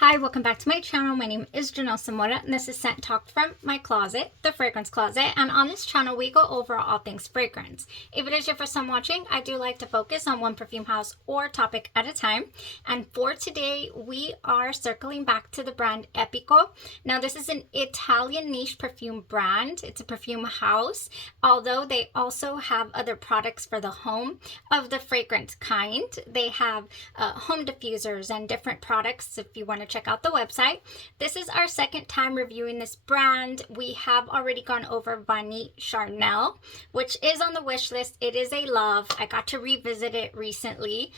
Hi, welcome back to my channel. My name is Janelle Samora, and this is Scent Talk from my closet, the fragrance closet. And on this channel, we go over all things fragrance. If it is your first time watching, I do like to focus on one perfume house or topic at a time. And for today, we are circling back to the brand Epico. Now, this is an Italian niche perfume brand. It's a perfume house, although they also have other products for the home of the fragrance kind. They have home diffusers and different products if you want to check out the website. This is our second time reviewing this brand. We have already gone over Vani Charnel, which is on the wish list. It is a love. I got to revisit it recently,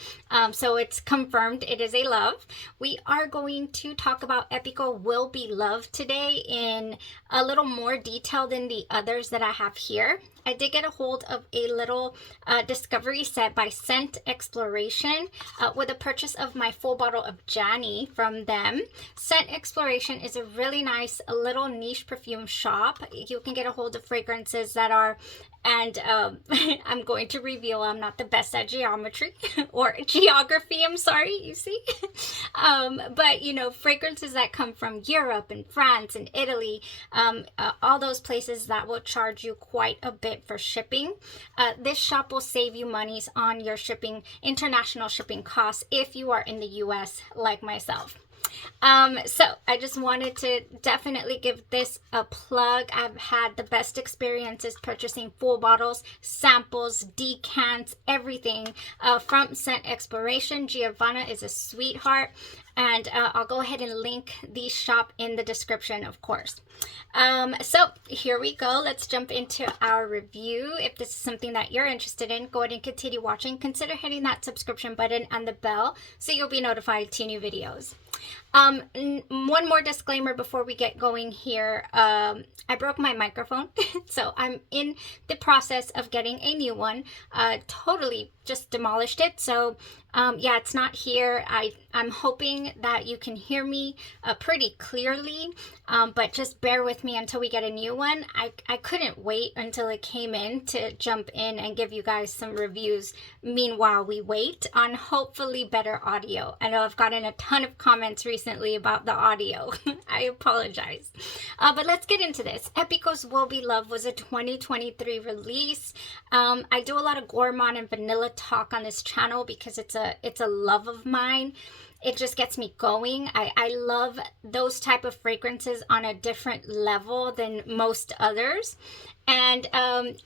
so it's confirmed it is a love. We are going to talk about Epico Will Be Love today in a little more detail than the others that I have here. I did get a hold of a little discovery set by Scent Exploration with a purchase of my full bottle of Jani from them. Scent Exploration is a really nice little niche perfume shop. You can get a hold of fragrances that are, and I'm going to reveal I'm not the best at geometry or geography, I'm sorry, you see. But you know, fragrances that come from Europe and France and Italy, all those places that will charge you quite a bit for shipping. This shop will save you monies on your shipping, international shipping costs if you are in the US like myself. So I just wanted to definitely give this a plug. I've had the best experiences purchasing full bottles, samples, decants, everything from Scent Exploration. Giovanna is a sweetheart, and I'll go ahead and link the shop in the description, of course. So here we go. Let's jump into our review. If this is something that you're interested in, go ahead and continue watching. Consider hitting that subscription button and the bell so you'll be notified to new videos. One more disclaimer before we get going here. I broke my microphone, so I'm in the process of getting a new one. Totally just demolished it. So yeah, it's not here. I'm hoping that you can hear me pretty clearly, but just bear with me until we get a new one. I couldn't wait until it came in to jump in and give you guys some reviews. Meanwhile, we wait on hopefully better audio. I know I've gotten a ton of comments recently about the audio. I apologize. But let's get into this. Epico's Will Be Love was a 2023 release. I do a lot of gourmand and vanilla talk on this channel because it's a love of mine. It just gets me going. I love those type of fragrances on a different level than most others. And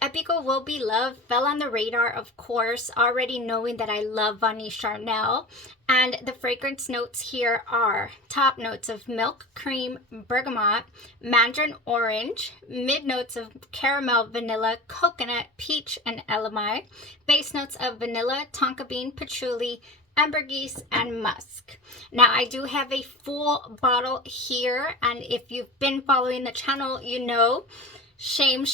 Epico Will Be Love fell on the radar, of course, already knowing that I love Vani Charnel. And the fragrance notes here are top notes of milk, cream, bergamot, mandarin orange, mid notes of caramel, vanilla, coconut, peach, and elamai, base notes of vanilla, tonka bean, patchouli, ambergris, and musk. Now, I do have a full bottle here, and if you've been following the channel, you know, shame,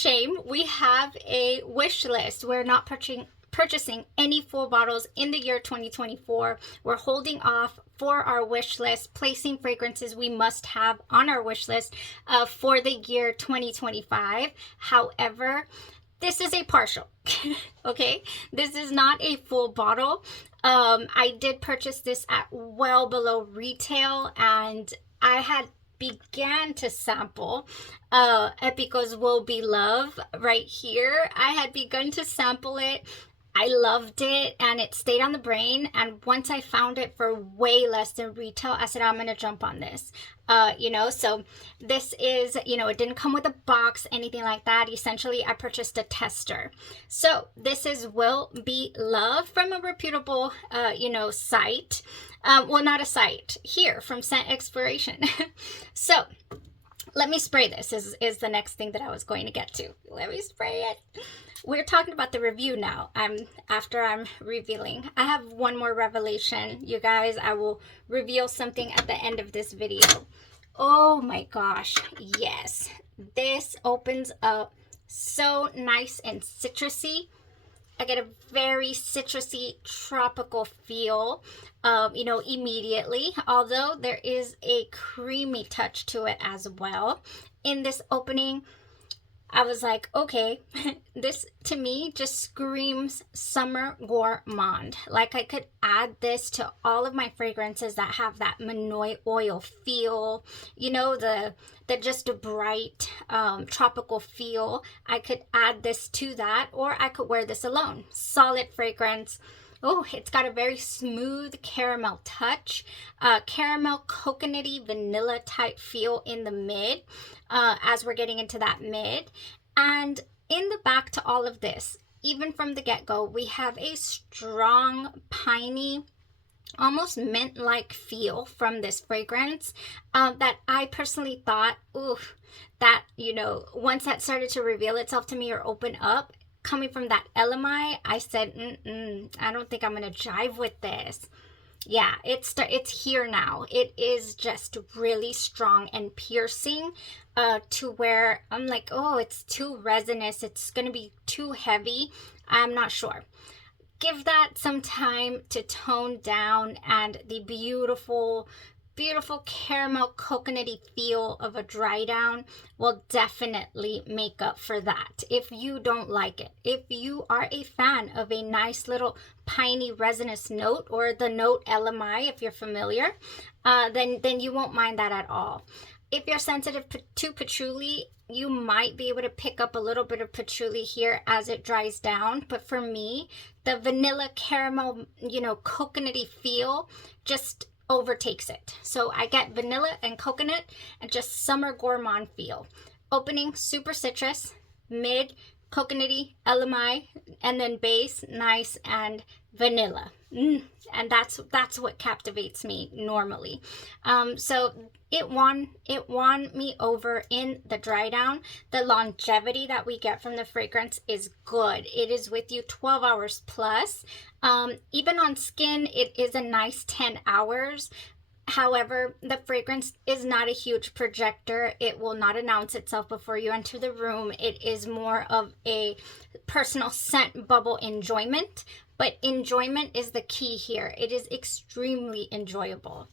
we have a wish list. We're not purchasing any full bottles in the year 2024. We're holding off for our wish list, placing fragrances we must have on our wish list for the year 2025. However, this is a partial, okay? This is not a full bottle. I did purchase this at well below retail, and I had began to sample Epico's Will Be Love right here. I had begun to sample it. I loved it, and it stayed on the brain. And once I found it for way less than retail, I said, I'm going to jump on this. You know, so this is, you know, it didn't come with a box, anything like that. Essentially, I purchased a tester. So this is Will Be Love from a reputable, you know, site. Well, not a site, here from Scent Exploration. So let me spray this is the next thing that I was going to get to. Let me spray it. We're talking about the review now. After I'm revealing. I have one more revelation, you guys. I will reveal something at the end of this video. Oh my gosh, yes. This opens up so nice and citrusy. I get a very citrusy, tropical feel, you know, immediately. Although there is a creamy touch to it as well. In this opening, I was like, okay, this to me just screams summer gourmand. Like I could add this to all of my fragrances that have that Manoy oil feel, you know, the just a bright tropical feel. I could add this to that, or I could wear this alone. Solid fragrance. Oh, it's got a very smooth caramel touch, caramel coconutty vanilla type feel in the mid, as we're getting into that mid. And in the back to all of this, even from the get-go, we have a strong piney, almost mint-like feel from this fragrance that I personally thought, ooh, that, you know, once that started to reveal itself to me or open up, coming from that LMI, I said, I don't think I'm gonna jive with this. Yeah, it's here now. It is just really strong and piercing to where I'm like, oh, it's too resinous. It's gonna be too heavy. I'm not sure. Give that some time to tone down, and the beautiful caramel coconutty feel of a dry down will definitely make up for that if you don't like it. If you are a fan of a nice little piney resinous note, or the note LMI if you're familiar, then you won't mind that at all. If you're sensitive to patchouli, you might be able to pick up a little bit of patchouli here as it dries down. But for me, the vanilla caramel, you know, coconutty feel just overtakes it. So I get vanilla and coconut and just summer gourmand feel. Opening super citrus, mid coconutty, LMI, and then base nice and vanilla. And that's what captivates me normally. So it won me over in the dry down. The longevity that we get from the fragrance is good. It is with you 12 hours plus. Even on skin, it is a nice 10 hours. However, the fragrance is not a huge projector. It will not announce itself before you enter the room. It is more of a personal scent bubble enjoyment. But enjoyment is the key here. It is extremely enjoyable.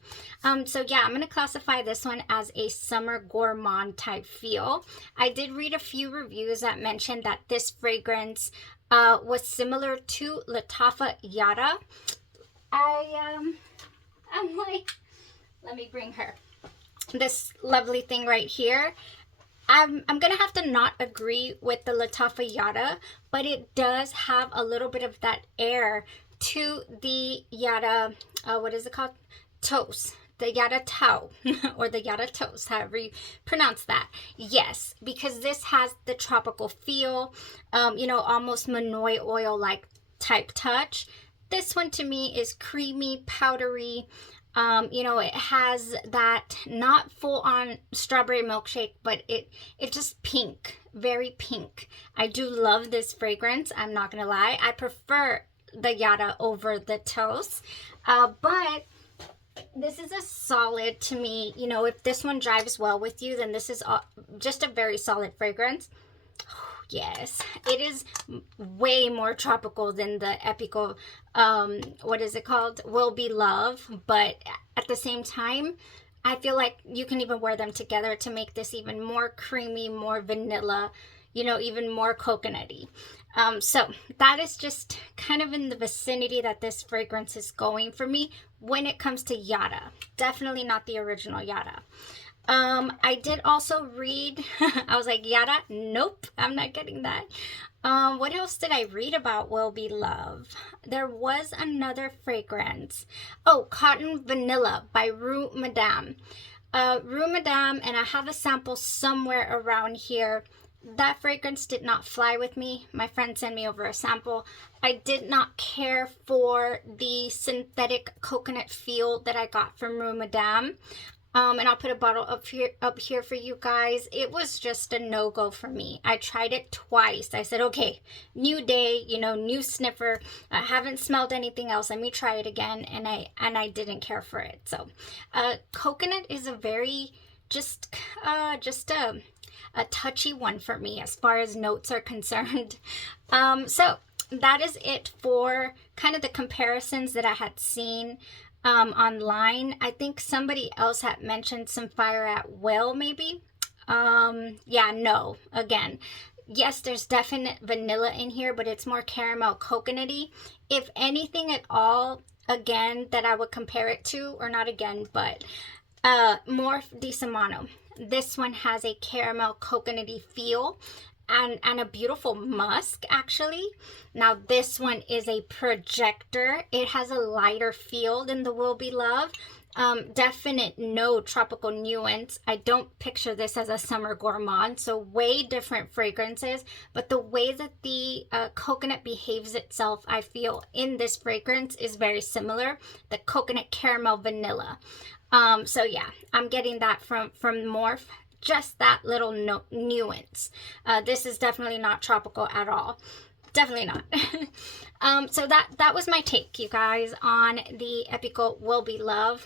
So yeah, I'm going to classify this one as a summer gourmand type feel. I did read a few reviews that mentioned that this fragrance was similar to Lattafa Yara. I'm like, let me bring her. This lovely thing right here. I'm going to have to not agree with the Lattafa Yara, but it does have a little bit of that air to the Yara, what is it called? Toast. The Yara Tau, or the Yara Toast, however you pronounce that. Yes, because this has the tropical feel, you know, almost Manoy oil-like type touch. This one to me is creamy, powdery. You know, it has that not full on strawberry milkshake, but it just pink, very pink. I do love this fragrance. I'm not going to lie. I prefer the Yara over the Toast, but this is a solid to me. You know, if this one drives well with you, then this is just a very solid fragrance. Yes, it is way more tropical than the Epico, what is it called? Will Be Love. But at the same time, I feel like you can even wear them together to make this even more creamy, more vanilla, you know, even more coconutty. So that is just kind of in the vicinity that this fragrance is going for me when it comes to Yara. Definitely not the original Yara. I did also read, I was like, Yara, nope, I'm not getting that. What else did I read about Will Be Love? There was another fragrance. Oh, Cotton Vanilla by Rue Madame. Rue Madame, and I have a sample somewhere around here. That fragrance did not fly with me. My friend sent me over a sample. I did not care for the synthetic coconut feel that I got from Rue Madame. And I'll put a bottle up here for you guys. It was just a no-go for me. I tried it twice. I said, okay, new day, you know, new sniffer. I haven't smelled anything else. Let me try it again. And I didn't care for it. So, coconut is a very just a touchy one for me as far as notes are concerned. So that is it for kind of the comparisons that I had seen online. I think somebody else had mentioned some Fire at Will, maybe. Yeah, no, again. Yes, there's definite vanilla in here, but it's more caramel coconutty. If anything at all, again, that I would compare it to, or not again, but more di Samano. This one has a caramel coconutty feel and a beautiful musk, actually. Now this one is a projector. It has a lighter feel than the Will Be Love. Definite no tropical nuance. I don't picture this as a summer gourmand, so way different fragrances, but the way that the coconut behaves itself, I feel, in this fragrance is very similar. The coconut caramel vanilla. So yeah, I'm getting that from Morphe. Just that little nuance. This is definitely not tropical at all. Definitely not. So that was my take, you guys, on the Epico Will Be Love.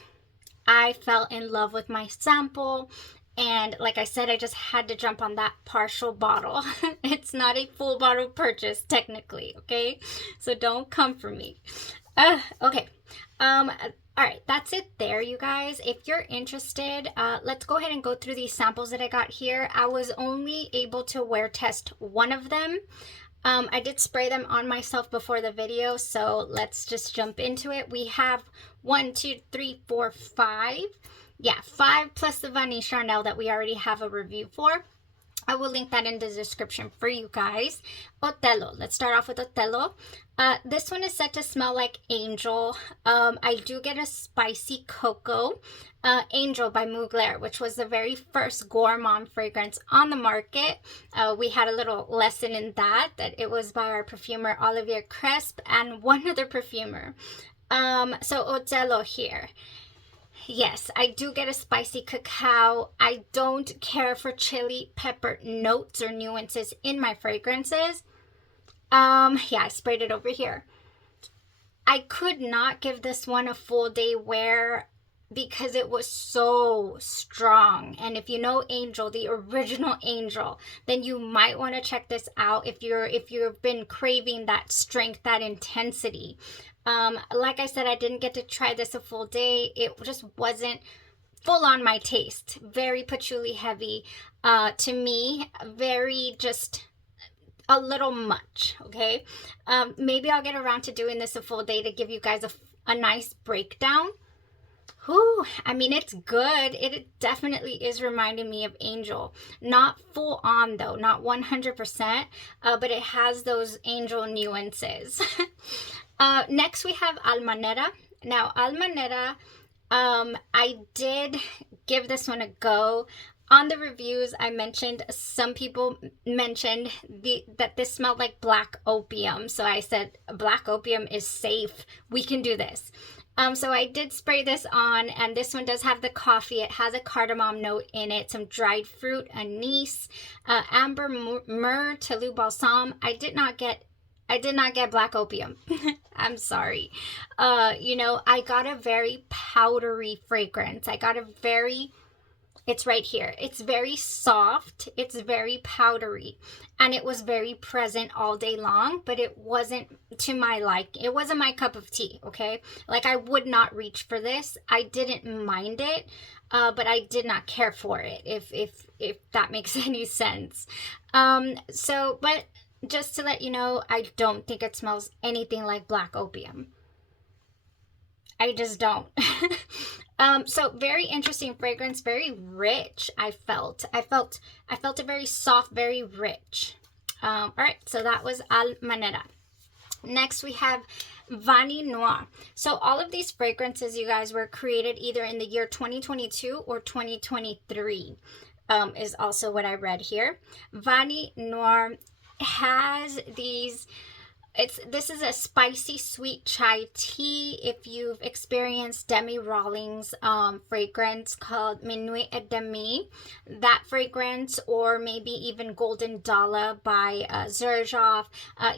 I fell in love with my sample, and like I said, I just had to jump on that partial bottle. It's not a full bottle purchase technically, okay? So don't come for me. Okay. All right, that's it there, you guys. If you're interested, let's go ahead and go through these samples that I got here. I was only able to wear test one of them. I did spray them on myself before the video, so let's just jump into it. We have 1, 2, 3, 4, 5. Yeah, 5 plus the Vani Charnel that we already have a review for. I will link that in the description for you guys. OTELLO. Let's start off with OTELLO. This one is said to smell like Angel. I do get a spicy cocoa. Angel by Mugler, which was the very first Gourmand fragrance on the market. We had a little lesson in that it was by our perfumer Olivier Cresp and one other perfumer. So OTELLO here. Yes, I do get a spicy cacao. I don't care for chili pepper notes or nuances in my fragrances. Yeah, I sprayed it over here. I could not give this one a full day wear because it was so strong. And if you know Angel, the original Angel, then you might want to check this out if you've been craving that strength, that intensity. Like I said, I didn't get to try this a full day. It just wasn't full on my taste. Very patchouli heavy, to me. Very just a little much, okay? Maybe I'll get around to doing this a full day to give you guys a nice breakdown. Whew, I mean, it's good. It definitely is reminding me of Angel. Not full on though, not 100%, but it has those Angel nuances. Next we have Almanera. Now Almanera, I did give this one a go. On the reviews I mentioned, some people mentioned that this smelled like black opium. So I said, black opium is safe. We can do this. So I did spray this on, and this one does have the coffee. It has a cardamom note in it, some dried fruit, anise, amber, myrrh, Toulouse balsam. I did not get black opium. I'm sorry. You know, I got a very powdery fragrance. I got a very, it's right here. It's very soft. It's very powdery. And it was very present all day long, but it wasn't to my liking. It wasn't my cup of tea, okay? Like, I would not reach for this. I didn't mind it, but I did not care for it, if that makes any sense. But just to let you know, I don't think it smells anything like black opium. I just don't. So very interesting fragrance, very rich. I felt it very soft, very rich. All right, so that was Almanera. Next we have Vani Noire. So all of these fragrances, you guys, were created either in the year 2022 or 2023, is also what I read here. Vani Noire has these, this is a spicy sweet chai tea. If you've experienced Demi Rawlings fragrance called Minuit et Demi, that fragrance, or maybe even Golden Dala by Xerjoff,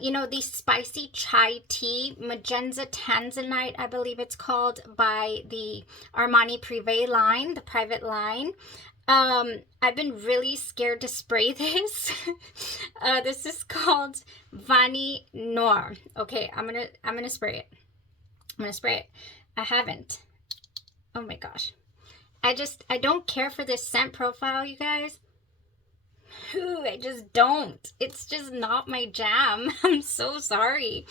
you know, the spicy chai tea, Magenza Tanzanite, I believe it's called, by the Armani Privé line, the private line. I've been really scared to spray this. This is called Vani Noire. Okay, I'm gonna spray it. I'm gonna spray it. I haven't. Oh my gosh. I don't care for this scent profile, you guys. Ooh, I just don't. It's just not my jam. I'm so sorry.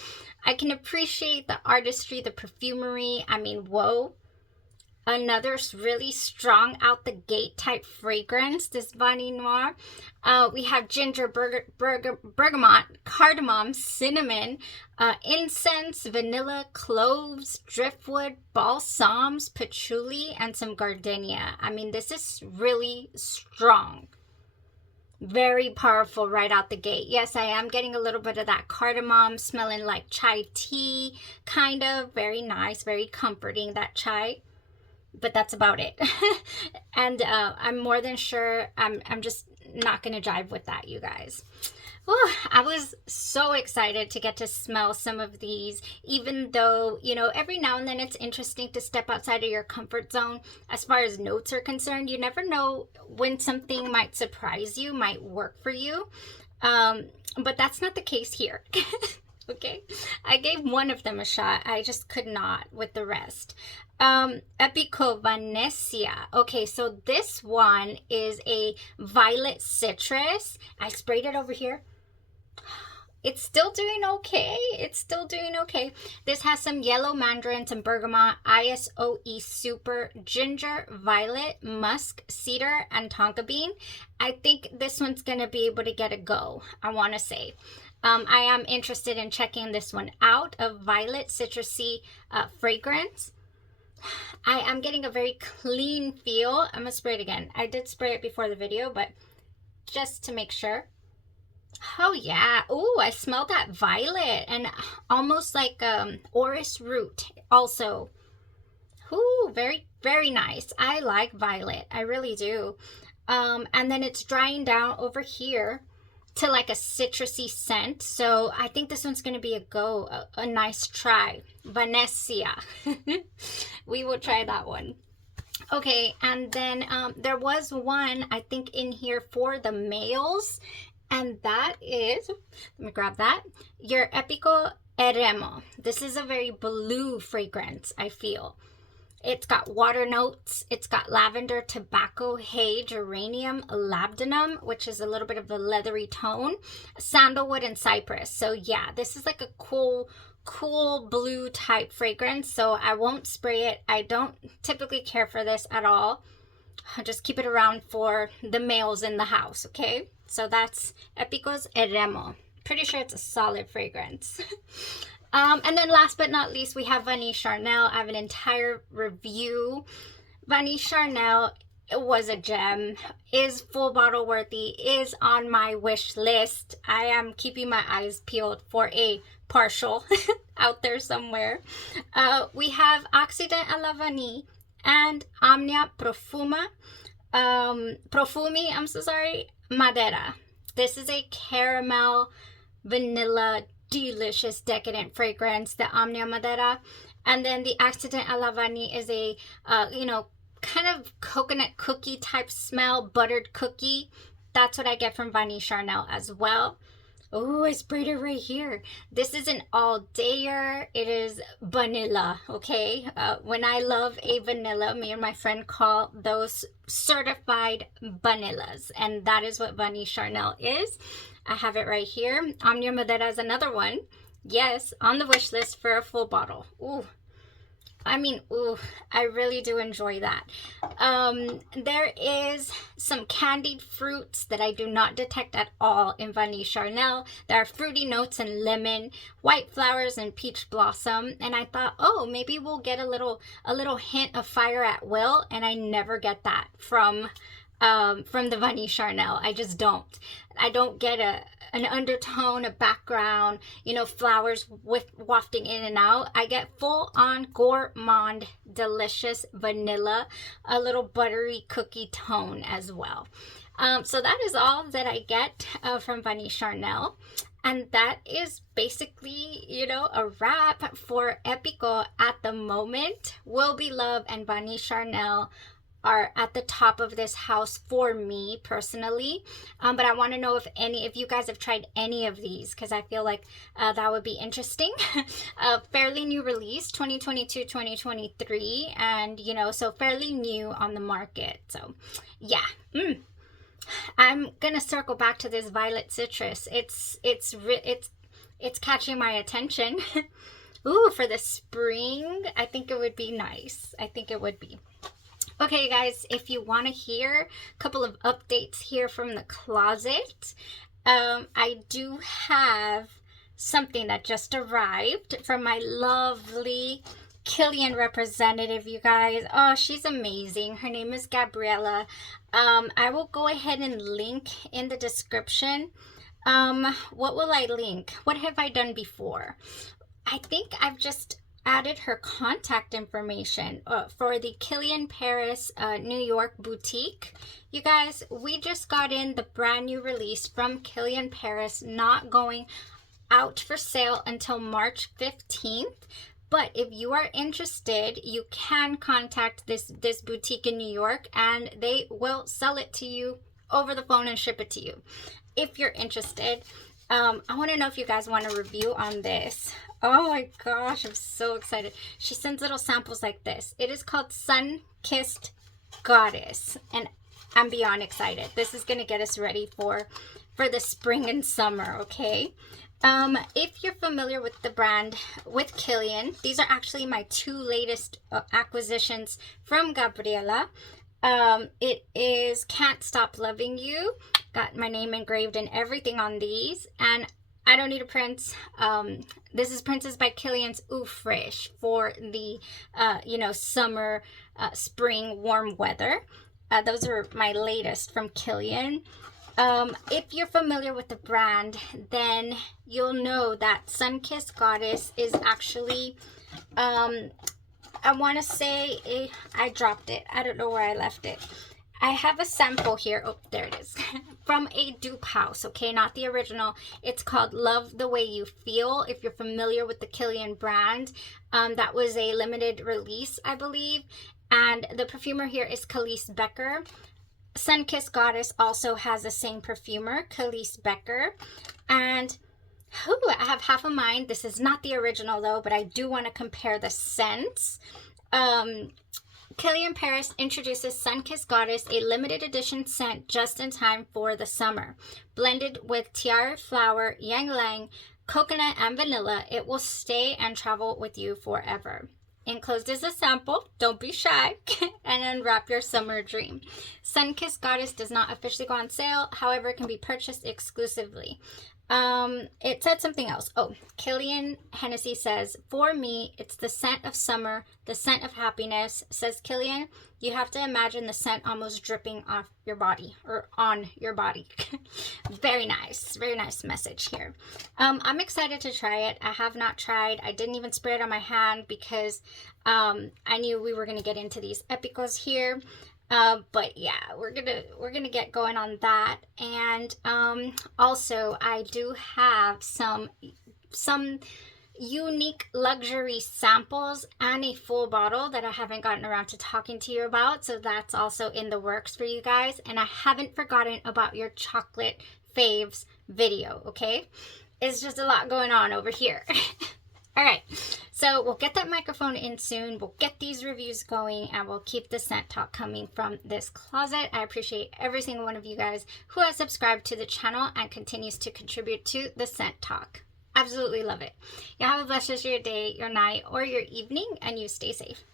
I can appreciate the artistry, the perfumery. I mean, whoa. Another really strong out the gate type fragrance, this Vani Noire. We have ginger, bergamot, cardamom, cinnamon, incense, vanilla, cloves, driftwood, balsams, patchouli, and some gardenia. I mean, this is really strong. Very powerful right out the gate. Yes, I am getting a little bit of that cardamom, smelling like chai tea, kind of. Very nice, very comforting, that chai. But that's about it. And I'm more than sure I'm just not going to jive with that, you guys. Oh, I was so excited to get to smell some of these, even though, you know, every now and then it's interesting to step outside of your comfort zone as far as notes are concerned. You never know when something might surprise you, might work for you. But that's not the case here. Okay, I gave one of them a shot. I just could not with the rest. Epico VANESIA. Okay, so this one is a violet citrus. I sprayed it over here. It's still doing okay. It's still doing okay. This has some yellow mandarin, some bergamot, ISOE super, ginger, violet, musk, cedar, and tonka bean. I think this one's going to be able to get a go, I want to say. I am interested in checking this one out, a violet citrusy fragrance. I am getting a very clean feel. I'm going to spray it again. I did spray it before the video, but just to make sure. Oh, yeah. Oh, I smell that violet and almost like orris root also. Ooh, very, very nice. I like violet. I really do. And then it's drying down over here to like a citrusy scent. So I think this one's going to be a go, a nice try. VANESIA. We will try that one. Okay, and then there was one, I think, in here for the males. And that is, let me grab that, your Epico EREMO. This is a very blue fragrance, I feel. It's got water notes. It's got lavender, tobacco, hay, geranium, labdanum, which is a little bit of a leathery tone, sandalwood, and cypress. So yeah, this is like a cool blue type fragrance. So I won't spray it. I don't typically care for this at all. I'll just keep it around for the males in the house, okay? So that's Epico's EREMO. Pretty sure it's a solid fragrance. And then last but not least, we have Vani Charnel. I have an entire review. Vani Charnel was a gem, is full bottle worthy, is on my wish list. I am keeping my eyes peeled for a partial out there somewhere. We have Accident à la Vanille and Omnia Profumi, I'm so sorry, Madera. This is a caramel, vanilla, delicious, decadent fragrance, the Omnia Madera. And then the Accident à la Vanille is a, you know, kind of coconut cookie type smell, buttered cookie. That's what I get from Vani Charnel as well. Oh, I sprayed it right here. This is an all-dayer. It is vanilla, okay? When I love a vanilla, me and my friend call those certified vanillas. And that is what Vani Charnel is. I have it right here. Omnia Madera is another one. Yes, on the wish list for a full bottle. Ooh. I mean, ooh, I really do enjoy that. There is some candied fruits that I do not detect at all in Vani Charnel. There are fruity notes and lemon, white flowers, and peach blossom. And I thought, oh, maybe we'll get a little hint of fire at will. And I never get that from the Vani Charnel. I just don't. I don't get an undertone, a background, you know, flowers with wafting in and out. I get full on gourmand, delicious vanilla, a little buttery cookie tone as well. So that is all that I get from Vani Charnel. And that is basically, you know, a wrap for Epico at the moment. Will Be Love and Vani Charnel are at the top of this house for me personally, but I want to know if you guys have tried any of these, because I feel like that would be interesting. Fairly new release, 2022-2023, and you know, so fairly new on the market. So yeah, I'm gonna circle back to this violet citrus. It's catching my attention. Ooh, for the spring, I think it would be nice. I think it would be. Okay, guys, if you want to hear a couple of updates here from the closet, I do have something that just arrived from my lovely Kilian representative, you guys. Oh, she's amazing. Her name is Gabriella. I will go ahead and link in the description. What will I link? What have I done before? I think I've just added her contact information for the Kilian Paris, New York boutique. You guys, we just got in the brand new release from Kilian Paris, not going out for sale until March 15th. But if you are interested, you can contact this boutique in New York, and they will sell it to you over the phone and ship it to you if you're interested. I want to know if you guys want a review on this. Oh my gosh, I'm so excited. She sends little samples like this. It is called Sunkissed Goddess, and I'm beyond excited. This is going to get us ready for the spring and summer, okay? If you're familiar with the brand, with Kilian, these are actually my two latest acquisitions from Gabriella. It is Can't Stop Loving You. Got my name engraved and everything on these, and I don't need a print. This is printed by Kilian's Eau Fresh for the, summer, spring, warm weather. Those are my latest from Kilian. If you're familiar with the brand, then you'll know that Sunkissed Goddess is actually, I want to say, I dropped it. I don't know where I left it. I have a sample here. Oh, there it is. From a dupe house, okay? Not the original. It's called Love the Way You Feel. If you're familiar with the Kilian brand, that was a limited release, I believe. And the perfumer here is Kalice Becker. Sunkissed Goddess also has the same perfumer, Kalice Becker. And I have half of mine. This is not the original though, but I do want to compare the scents. Kilian Paris introduces Sunkissed Goddess, a limited edition scent just in time for the summer. Blended with tiara flower, ylang ylang, coconut, and vanilla, it will stay and travel with you forever. Enclosed is a sample. Don't be shy and unwrap your summer dream. Sunkissed Goddess does not officially go on sale. However, it can be purchased exclusively. It said something else. Oh, Kilian Hennessy says, for me, it's the scent of summer, the scent of happiness. Says Kilian, you have to imagine the scent almost dripping off your body or on your body. Very nice message here. I'm excited to try it. I have not tried. I didn't even spray it on my hand because I knew we were going to get into these Epicos here. But yeah, we're gonna get going on that. And also I do have some unique luxury samples and a full bottle that I haven't gotten around to talking to you about, so that's also in the works for you guys. And I haven't forgotten about your chocolate faves video, okay? It's just a lot going on over here. All right, so we'll get that microphone in soon. We'll get these reviews going, and we'll keep the scent talk coming from this closet. I appreciate every single one of you guys who has subscribed to the channel and continues to contribute to the scent talk. Absolutely love it. You have a blessed rest of your day, your night, or your evening, and you stay safe.